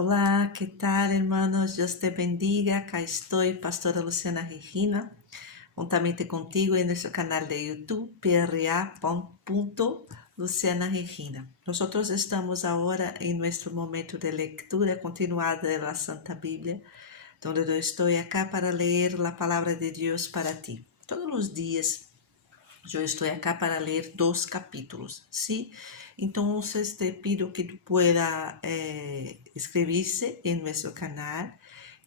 Olá, que tal, hermanos? Deus te bendiga. Acá estoy, Pastora Luciana Regina, juntamente contigo en nuestro canal de YouTube, pra.luciana Regina. Nosotros estamos ahora en nuestro momento de lectura continuada de la Santa Biblia, donde yo estoy acá para leer la palabra de Dios para ti. Todos los días eu estou acá para ler 2 capítulos, ¿sí? Entonces te pido que tú puedas inscribirse en nuestro canal,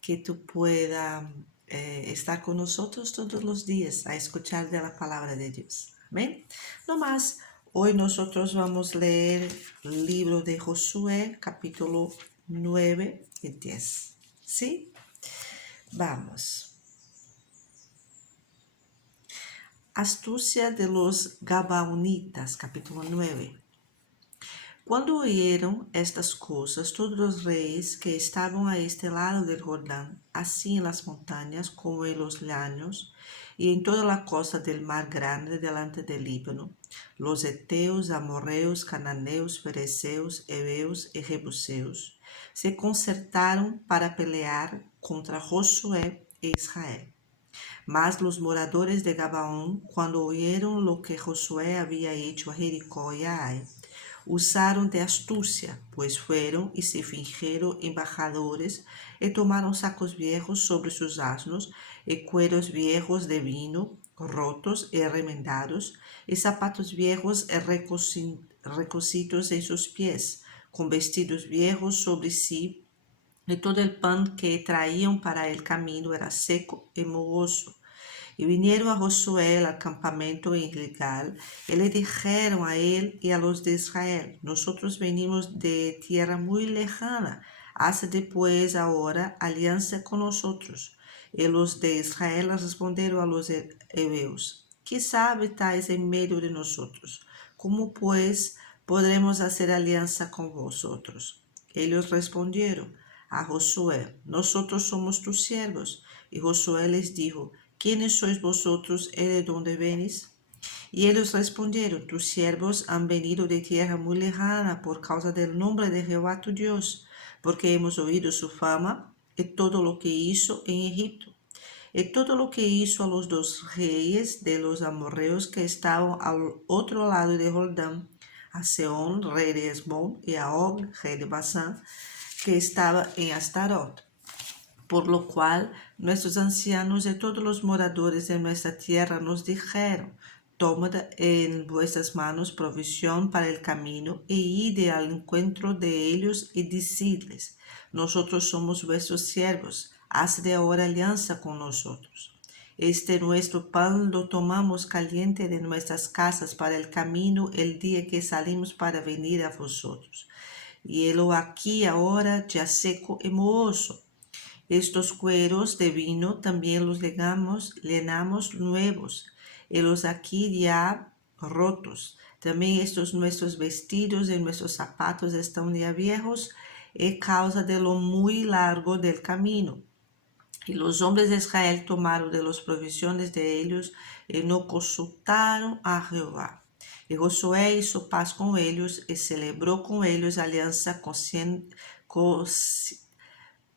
que tú puedas estar con nosotros todos los días a escuchar de la palabra de Dios. Amén. No más, hoy nosotros vamos a leer el libro de Josué, capítulo 9 y 10. ¿Sí? Vamos. Astucia de los Gabaonitas, capítulo 9. Cuando oyeron estas cosas, todos los reyes que estaban a este lado del Jordán, así en las montañas como en los llanos, y en toda la costa del mar grande delante del Líbano, los heteos, amorreos, cananeos, fereceos, heveos y jebuseos, se concertaron para pelear contra Josué e Israel. Mas los moradores de Gabaón, cuando oyeron lo que Josué había hecho a Jericó y a Ai, usaron de astucia, pues fueron y se fingieron embajadores y tomaron sacos viejos sobre sus asnos y cueros viejos de vino, rotos y remendados, y zapatos viejos y recositos en sus pies, con vestidos viejos sobre sí, y todo el pan que traían para el camino era seco y mohoso. Y vinieron a Josué al campamento en Gilgal, y le dijeron a él y a los de Israel: nosotros venimos de tierra muy lejana, haced pues ahora alianza con nosotros. Y los de Israel respondieron a los heveos: quizá habitáis en medio de nosotros, ¿cómo pues podremos hacer alianza con vosotros? Ellos respondieron a Josué: nosotros somos tus siervos. Y Josué les dijo: ¿quiénes sois vosotros y de dónde venís? Y ellos respondieron: tus siervos han venido de tierra muy lejana por causa del nombre de Jehová tu Dios, porque hemos oído su fama y todo lo que hizo en Egipto, y todo lo que hizo a los 2 reyes de los amorreos que estaban al otro lado de Jordán, a Sehón, rey de Hesbón, y a Og, rey de Basán, que estaba en Astarot. Por lo cual nuestros ancianos y todos los moradores de nuestra tierra nos dijeron: tomad en vuestras manos provisión para el camino e id al encuentro de ellos y decidles: nosotros somos vuestros siervos, haced ahora alianza con nosotros. Este nuestro pan lo tomamos caliente de nuestras casas para el camino el día que salimos para venir a vosotros. Y helo aquí ahora ya seco y mohoso. Estos cueros de vino también los llenamos nuevos, y los aquí ya rotos. También estos nuestros vestidos y nuestros zapatos están ya viejos, a causa de lo muy largo del camino. Y los hombres de Israel tomaron de las provisiones de ellos y no consultaron a Jehová. Y Josué hizo paz con ellos y celebró con ellos alianza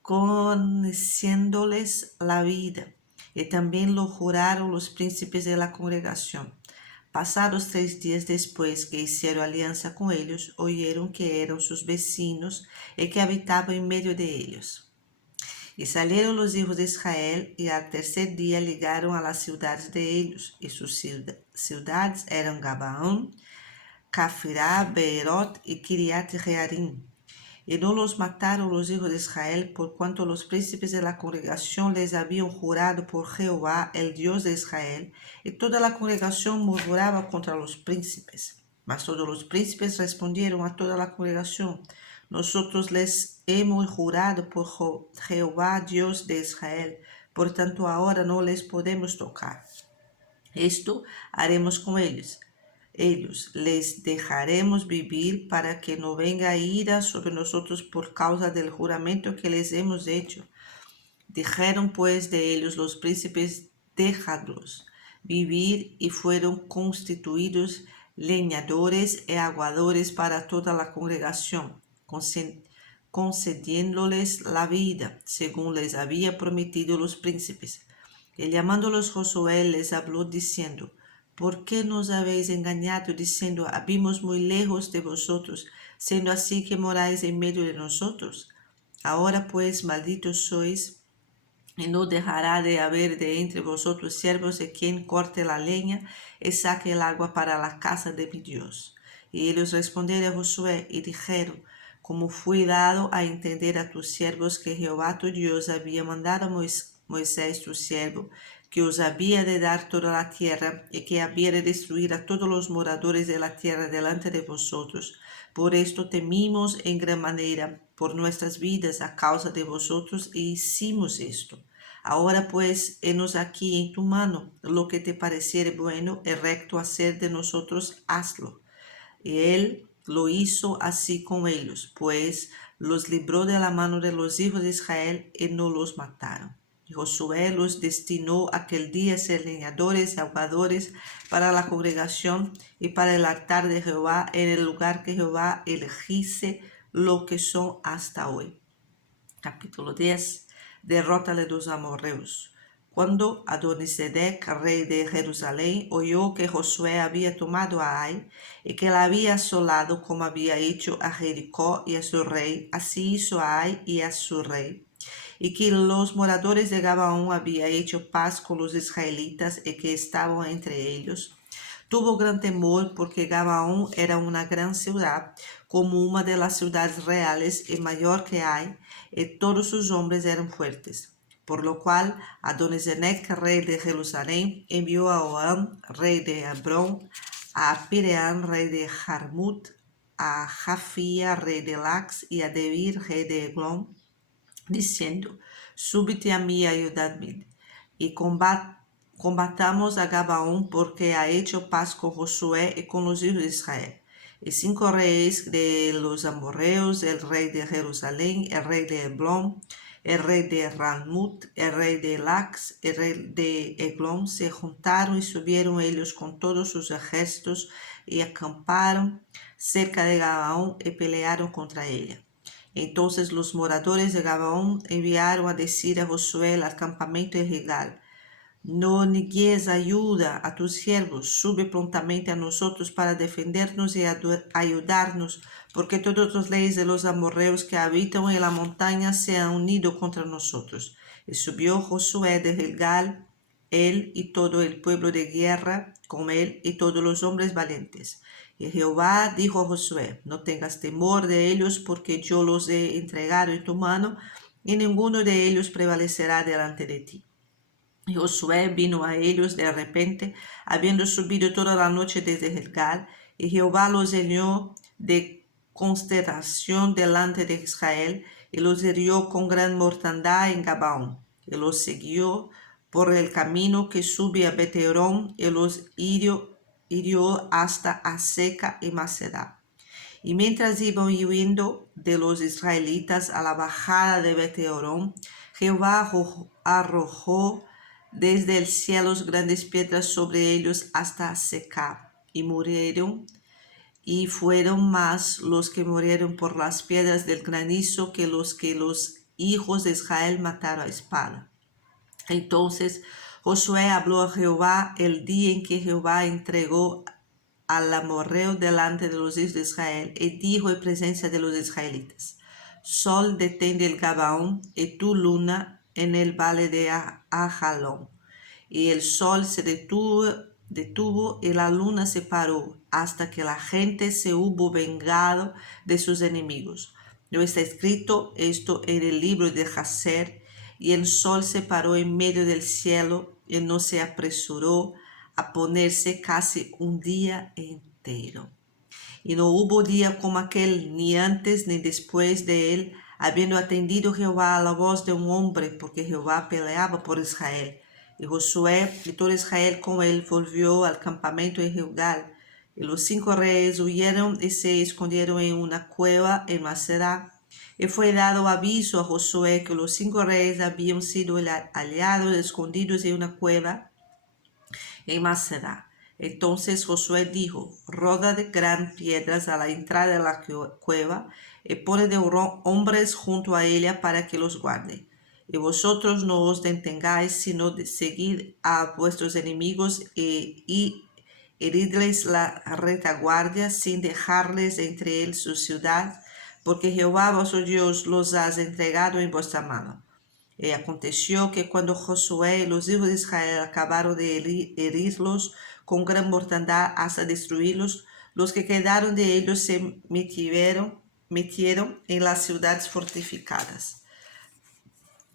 conociéndoles la vida, y también lo juraron los príncipes de la congregación. Pasados 3 días después que hicieron alianza con ellos, oyeron que eran sus vecinos y que habitaban en medio de ellos. Y salieron los hijos de Israel, y al tercer día llegaron a las ciudades de ellos, y sus ciudades eran Gabaón, Cafirá, Beerot y Kiriat Jearim. Y no los mataron los hijos de Israel, por cuanto los príncipes de la congregación les habían jurado por Jehová, el Dios de Israel, y toda la congregación murmuraba contra los príncipes. Mas todos los príncipes respondieron a toda la congregación: nosotros les hemos jurado por Jehová, Dios de Israel, por tanto ahora no les podemos tocar. Esto haremos con ellos les dejaremos vivir para que no venga ira sobre nosotros por causa del juramento que les hemos hecho. Dijeron pues de ellos los príncipes: dejadlos vivir, y fueron constituidos leñadores y aguadores para toda la congregación, concediéndoles la vida, según les había prometido los príncipes. Y llamándolos Josué les habló diciendo: ¿Por qué nos habéis engañado diciendo: habimos muy lejos de vosotros, siendo así que moráis en medio de nosotros? Ahora pues malditos sois, y no dejará de haber de entre vosotros siervos de quien corte la leña y saque el agua para la casa de mi Dios. Y ellos respondieron a Josué y dijeron: como fue dado a entender a tus siervos que Jehová tu Dios había mandado a Moisés tu siervo, que os había de dar toda la tierra y que había de destruir a todos los moradores de la tierra delante de vosotros. Por esto temimos en gran manera por nuestras vidas a causa de vosotros y hicimos esto. Ahora pues, henos aquí en tu mano, lo que te pareciere bueno y recto hacer de nosotros, hazlo. Y él lo hizo así con ellos, pues los libró de la mano de los hijos de Israel y no los mataron. Y Josué los destinó aquel día a ser leñadores y aguadores para la congregación y para el altar de Jehová en el lugar que Jehová elegise, lo que son hasta hoy. Capítulo 10. Derrota de los amorreos. Cuando Adonisedec, rey de Jerusalén, oyó que Josué había tomado a Ai y que la había asolado como había hecho a Jericó y a su rey, así hizo a Ai y a su rey, y que los moradores de Gabaón había hecho paz con los israelitas y que estaban entre ellos, tuvo gran temor porque Gabaón era una gran ciudad, como una de las ciudades reales y mayor que hay, y todos sus hombres eran fuertes. Por lo cual Adonisedec, rey de Jerusalén, envió a Oam, rey de Hebrón, a Pireán, rey de Jarmut, a Jafía, rey de Lax, y a Debir, rey de Eglón, diciendo: súbite a mí y ayudadme, y combatamos a Gabaón, porque ha hecho paz con Josué y con los hijos de Israel. Y 5 reyes de los amorreos, el rey de Jerusalén, el rey de Hebrón, el rey de Ramut, el rey de Lax, el rey de Eglón, se juntaron y subieron ellos con todos sus ejércitos y acamparon cerca de Gabaón y pelearon contra ella. Entonces los moradores de Gabaón enviaron a decir a Josué al campamento de Gilgal: no niegues ayuda a tus siervos, sube prontamente a nosotros para defendernos y ayudarnos, porque todos los leyes de los amorreos que habitan en la montaña se han unido contra nosotros. Y subió Josué de Gilgal, él y todo el pueblo de guerra con él y todos los hombres valientes. Y Jehová dijo a Josué: no tengas temor de ellos, porque yo los he entregado en tu mano, y ninguno de ellos prevalecerá delante de ti. Y Josué vino a ellos de repente, habiendo subido toda la noche desde Gilgal, y Jehová los llenó de consternación delante de Israel, y los hirió con gran mortandad en Gabaón, y los siguió por el camino que sube a Beterón, y los hirió hasta Aseca y Maceda. Y mientras iban huyendo de los israelitas a la bajada de Beterón, Jehová arrojó desde el cielo grandes piedras sobre ellos hasta Seca, y murieron, y fueron más los que murieron por las piedras del granizo que los hijos de Israel mataron a espada. Entonces Josué habló a Jehová el día en que Jehová entregó al amorreo delante de los hijos de Israel, y dijo en presencia de los israelitas: Sol, detén del Gabaón, y tu luna en el valle de Ajalón. Y el sol se detuvo y la luna se paró, hasta que la gente se hubo vengado de sus enemigos. No está escrito esto en el libro de Jaser. Y el sol se paró en medio del cielo, y no se apresuró a ponerse casi un día entero. Y no hubo día como aquel, ni antes ni después de él, habiendo atendido Jehová a la voz de un hombre, porque Jehová peleaba por Israel. Y Josué y todo Israel con él volvió al campamento de Gilgal. Y los 5 reyes huyeron y se escondieron en una cueva en Maceda. Y fue dado aviso a Josué que los 5 reyes habían sido hallados escondidos en una cueva en Maceda. Entonces Josué dijo: rodad gran piedras a la entrada de la cueva y poned hombres junto a ella para que los guarden. Y vosotros no os detengáis, sino de seguid a vuestros enemigos y heridles la retaguardia sin dejarles entre él su ciudad, porque Jehová vuestro Dios los ha entregado en vuestra mano. Y aconteció que cuando Josué y los hijos de Israel acabaron de herirlos con gran mortandad hasta destruirlos, los que quedaron de ellos se metieron en las ciudades fortificadas.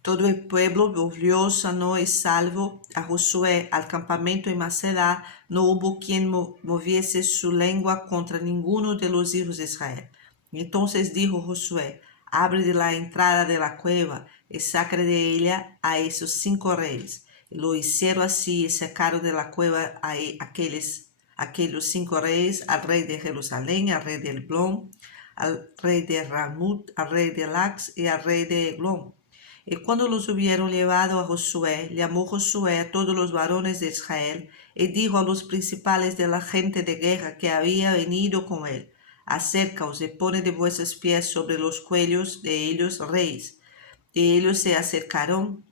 Todo el pueblo volvió sano y salvo a Josué al campamento en Macedá. No hubo quien moviese su lengua contra ninguno de los hijos de Israel. Entonces dijo Josué: abre la entrada de la cueva y saca de ella a esos 5 reyes. Y lo hicieron así y sacaron de la cueva a aquellos 5 reyes: al rey de Jerusalén, al rey de Hebrón, al rey de Ramut, al rey de Lax y al rey de Eglón. Y cuando los hubieron llevado a Josué, llamó Josué a todos los varones de Israel y dijo a los principales de la gente de guerra que había venido con él: acercaos y poned de vuestros pies sobre los cuellos de ellos reyes. Y ellos se acercaron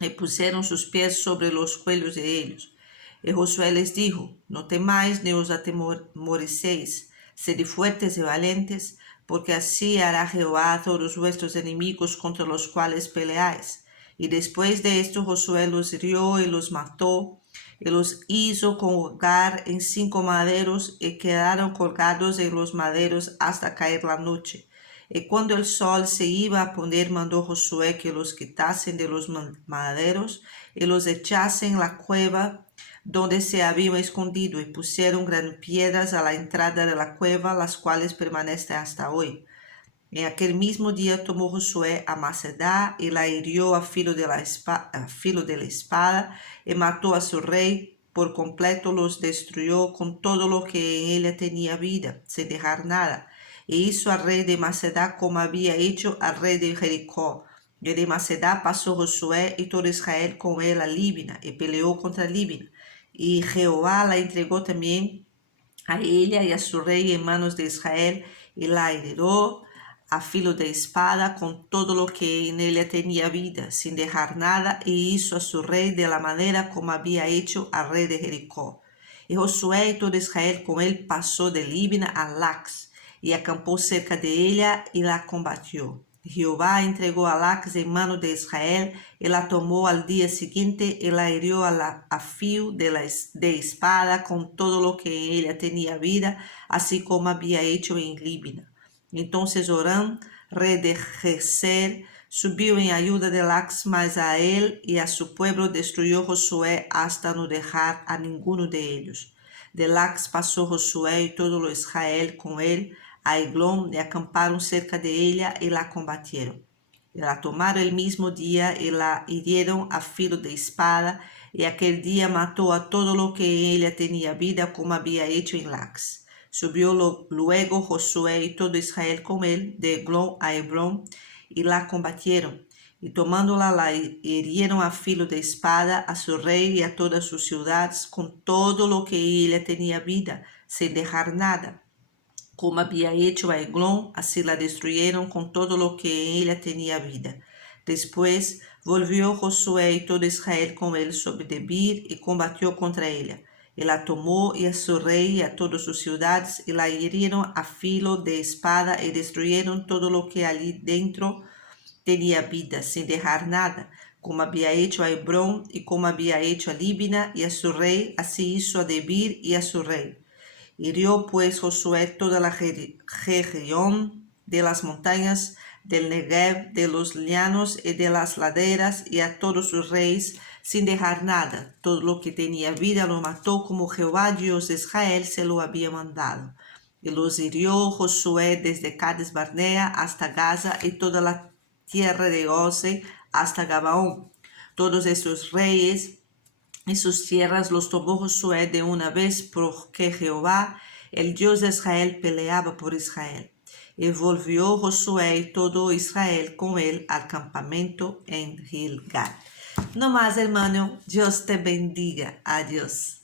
y pusieron sus pies sobre los cuellos de ellos. Y Josué les dijo: no temáis ni os atemoricéis, sed fuertes y valientes, porque así hará Jehová a todos vuestros enemigos contra los cuales peleáis. Y después de esto Josué los hirió y los mató, y los hizo colgar en 5 maderos, y quedaron colgados en los maderos hasta caer la noche. Y cuando el sol se iba a poner, mandó Josué que los quitasen de los maderos y los echasen en la cueva donde se habían escondido, y pusieron grandes piedras a la entrada de la cueva, las cuales permanecen hasta hoy. En aquel mismo día tomó Josué a Macedá y la hirió a filo de la espada y mató a su rey por completo, los destruyó con todo lo que en ella tenía vida, sin dejar nada. E hizo al rey de Macedá como había hecho al rey de Jericó. Y de Macedá pasó Josué y todo Israel con él a Libna, y peleó contra Libna. Y Jehová la entregó también a ella y a su rey en manos de Israel, y la heredó a filo de espada con todo lo que en ella tenía vida, sin dejar nada, y hizo a su rey de la manera como había hecho al rey de Jericó. Y Josué y todo Israel con él pasó de Libna a Lax, y acampó cerca de ella y la combatió. Jehová entregó a Lax en manos de Israel, y la tomó al día siguiente y la hirió a filo de espada con todo lo que en ella tenía vida, así como había hecho en Libna. Entonces Orán, rey de Geser, subió en ayuda de Lax, mas a él y a su pueblo destruyó Josué hasta no dejar a ninguno de ellos. De Lax pasó Josué y todo lo Israel con él a Eglón, y acamparon cerca de ella y la combatieron. Y la tomaron el mismo día y la hirieron a filo de espada, y aquel día mató a todo lo que en ella tenía vida, como había hecho en Lax. Subió luego Josué y todo Israel con él de Eglón a Hebrón, y la combatieron. Y tomándola la hirieron a filo de espada a su rey y a todas sus ciudades, con todo lo que en ella tenía vida, sin dejar nada. Como había hecho a Eglón, así la destruyeron con todo lo que en ella tenía vida. Después volvió Josué y todo Israel con él sobre Debir, y combatió contra ella. Y la tomó y a su rey y a todas sus ciudades, y la hirieron a filo de espada, y destruyeron todo lo que allí dentro tenía vida, sin dejar nada. Como había hecho a Hebrón y como había hecho a Libna y a su rey, así hizo a Debir y a su rey. Hirió pues Josué toda la región de las montañas, del Negev, de los llanos y de las laderas, y a todos sus reyes, sin dejar nada. Todo lo que tenía vida lo mató, como Jehová Dios de Israel se lo había mandado. Y los hirió Josué desde Cades Barnea hasta Gaza, y toda la tierra de Gose hasta Gabaón. Todos estos reyes y sus tierras los tomó Josué de una vez, porque Jehová, el Dios de Israel, peleaba por Israel. Y volvió Josué y todo Israel con él al campamento en Gilgal. No más, hermano. Dios te bendiga. Adiós.